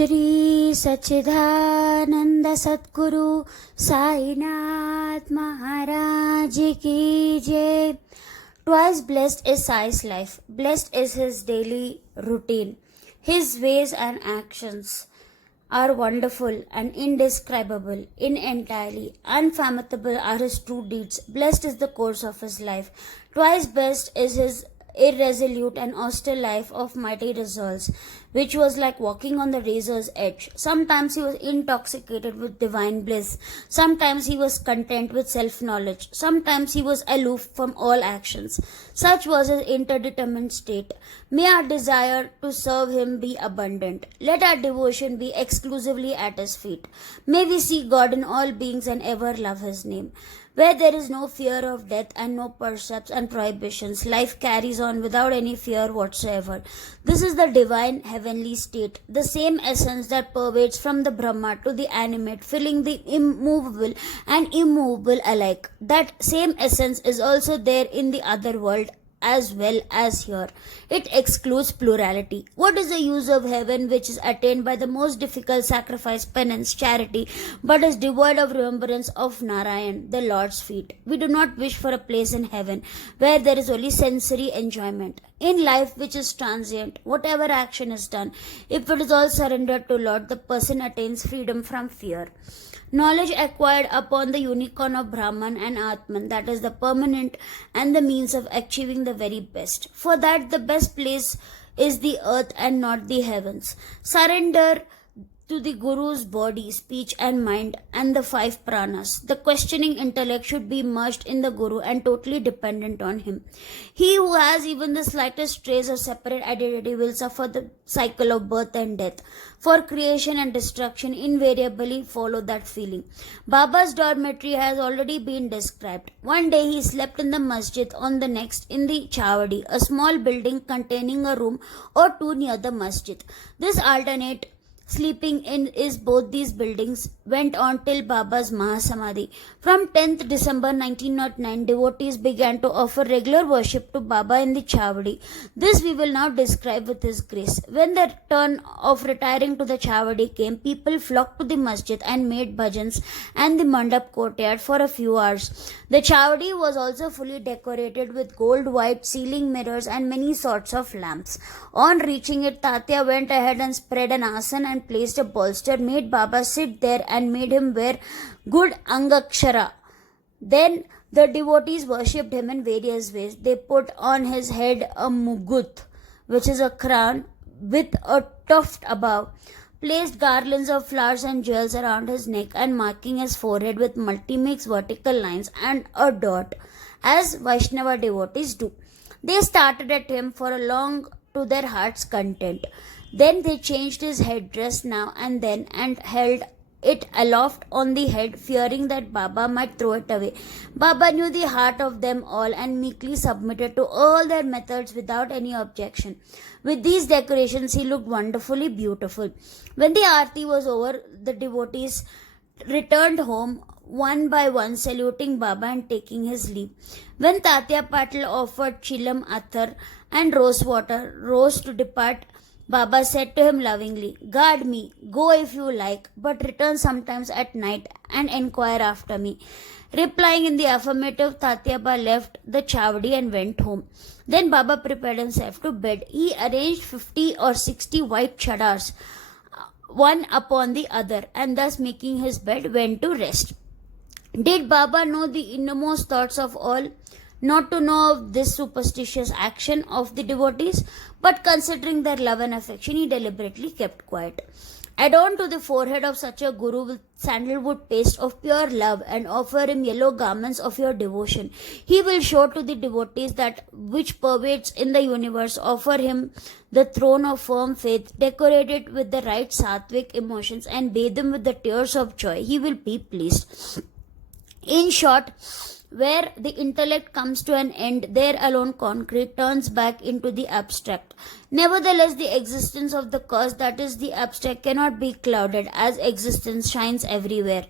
श्री सच्चिदानंद सद्गुरु साईनाथ महाराज की जय. Twice blessed is Sai's life. Blessed is his daily routine. His ways and actions are wonderful and indescribable, entirely unfathomable are his true deeds. Blessed is the course of his life. Twice blessed is his irresolute and austere life of mighty resolves, which was like walking on the razor's edge. Sometimes he was intoxicated with divine bliss. Sometimes he was content with self-knowledge. Sometimes he was aloof from all actions. Such was his interdetermined state. May our desire to serve him be abundant. Let our devotion be exclusively at his feet. May we see God in all beings and ever love his name. Where there is no fear of death and no precepts and prohibitions, life carries on without any fear whatsoever. This is the divine heavenly state, the same essence that pervades from the Brahma to the animate, filling the immovable and immovable alike. That same essence is also there in the other world as well as here. It excludes plurality. What is the use of heaven which is attained by the most difficult sacrifice, penance, charity, but is devoid of remembrance of Narayan, the Lord's feet? We do not wish for a place in heaven where there is only sensory enjoyment. In life which is transient, whatever action is done, if it is all surrendered to Lord, the person attains freedom from fear. Knowledge acquired upon the unicorn of Brahman and Atman, that is the permanent and the means of achieving the very best. For that the best place is the earth and not the heavens. Surrender to the Guru's body, speech and mind and the 5 pranas. The questioning intellect should be merged in the Guru and totally dependent on him. He who has even the slightest trace of separate identity will suffer the cycle of birth and death. For creation and destruction invariably follow that feeling. Baba's dormitory has already been described. One day he slept in the masjid, on the next in the chawadi, a small building containing a room or two near the masjid. This alternate sleeping in is both these buildings went on till Baba's Mahasamadhi. From 10th December 1909, devotees began to offer regular worship to Baba in the Chawadi. This we will now describe with his grace. When the turn of retiring to the Chawadi came, people flocked to the masjid and made bhajans and the mandap courtyard for a few hours. The Chawadi was also fully decorated with gold white ceiling mirrors and many sorts of lamps. On reaching it, Tatya went ahead and spread an asan and placed a bolster, made Baba sit there and made him wear good angakshara. Then the devotees worshipped him in various ways. They put on his head a mugut, which is a crown with a tuft above, placed garlands of flowers and jewels around his neck and marking his forehead with multi-mix vertical lines and a dot, as Vaishnava devotees do. They started at him for a long to their heart's content. Then they changed his headdress now and then and held it aloft on the head, fearing that Baba might throw it away. Baba knew the heart of them all and meekly submitted to all their methods without any objection. With these decorations, he looked wonderfully beautiful. When the aarti was over, the devotees returned home one by one, saluting Baba and taking his leave. When Tatya Patil offered chilam athar and rose water, rose to depart, Baba said to him lovingly, "Guard me, go if you like, but return sometimes at night and inquire after me." Replying in the affirmative, Tatyaba left the Chawadi and went home. Then Baba prepared himself to bed. He arranged 50 or 60 white chadars, one upon the other, and thus making his bed, went to rest. Did Baba know the innermost thoughts of all? Not to know of this superstitious action of the devotees, but considering their love and affection, he deliberately kept quiet. Adorn to the forehead of such a guru with sandalwood paste of pure love and offer him yellow garments of your devotion. He will show to the devotees that which pervades in the universe. Offer him the throne of firm faith, decorate it with the right sattvic emotions and bathe him with the tears of joy. He will be pleased. In short, where the intellect comes to an end, there alone concrete turns back into the abstract. Nevertheless, the existence of the cause, that is the abstract, cannot be clouded, as existence shines everywhere.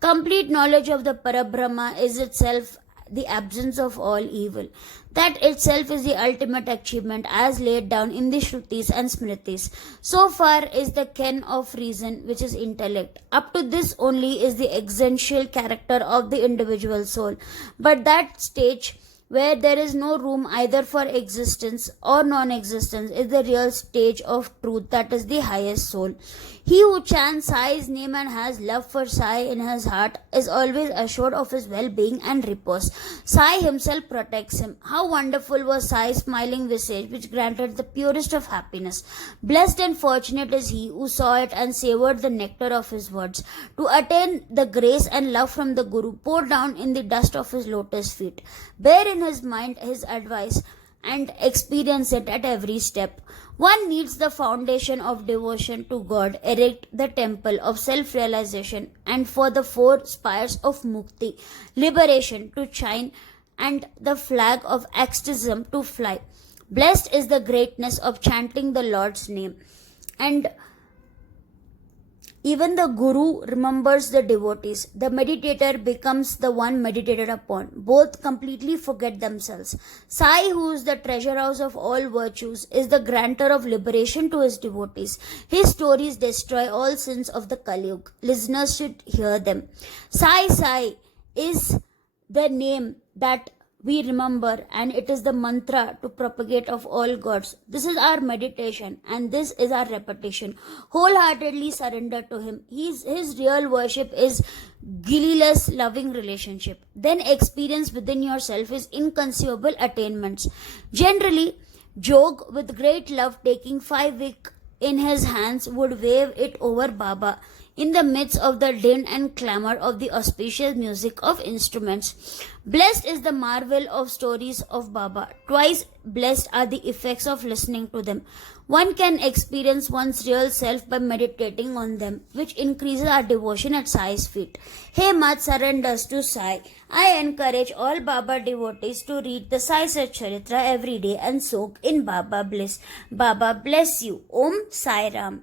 Complete knowledge of the Parabrahma is itself the absence of all evil. That itself is the ultimate achievement as laid down in the Shrutis and Smritis. So far is the ken of reason, which is intellect. Up to this only is the essential character of the individual soul. But that stage where there is no room either for existence or non-existence is the real stage of truth, that is the highest soul. He who chants Sai's name and has love for Sai in his heart is always assured of his well-being and repose. Sai himself protects him. How wonderful was Sai's smiling visage, which granted the purest of happiness. Blessed and fortunate is he who saw it and savoured the nectar of his words. To attain the grace and love from the Guru, pour down in the dust of his lotus feet. Bear in his mind his advice and experience it at every step. One needs the foundation of devotion to God, erect the temple of self-realization, and for the four spires of mukti, liberation to shine, and the flag of ecstatism to fly. Blessed is the greatness of chanting the Lord's name. And even the Guru remembers the devotees. The meditator becomes the one meditated upon. Both completely forget themselves. Sai, who is the treasure house of all virtues, is the grantor of liberation to his devotees. His stories destroy all sins of the Kali Yuga. Listeners should hear them. Sai Sai is the name that we remember, and it is the mantra to propagate of all gods. This is our meditation and this is our repetition. Wholeheartedly surrender to him. His real worship is guileless loving relationship. Then experience within yourself his inconceivable attainments. Generally, Jog, with great love taking 5 wick in his hands, would wave it over Baba in the midst of the din and clamour of the auspicious music of instruments. Blessed is the marvel of stories of Baba. Twice blessed are the effects of listening to them. One can experience one's real self by meditating on them, which increases our devotion at Sai's feet. Hemmat surrenders to Sai. I encourage all Baba devotees to read the Sai Satcharitra every day and soak in Baba bliss. Baba bless you. Om Sai Ram.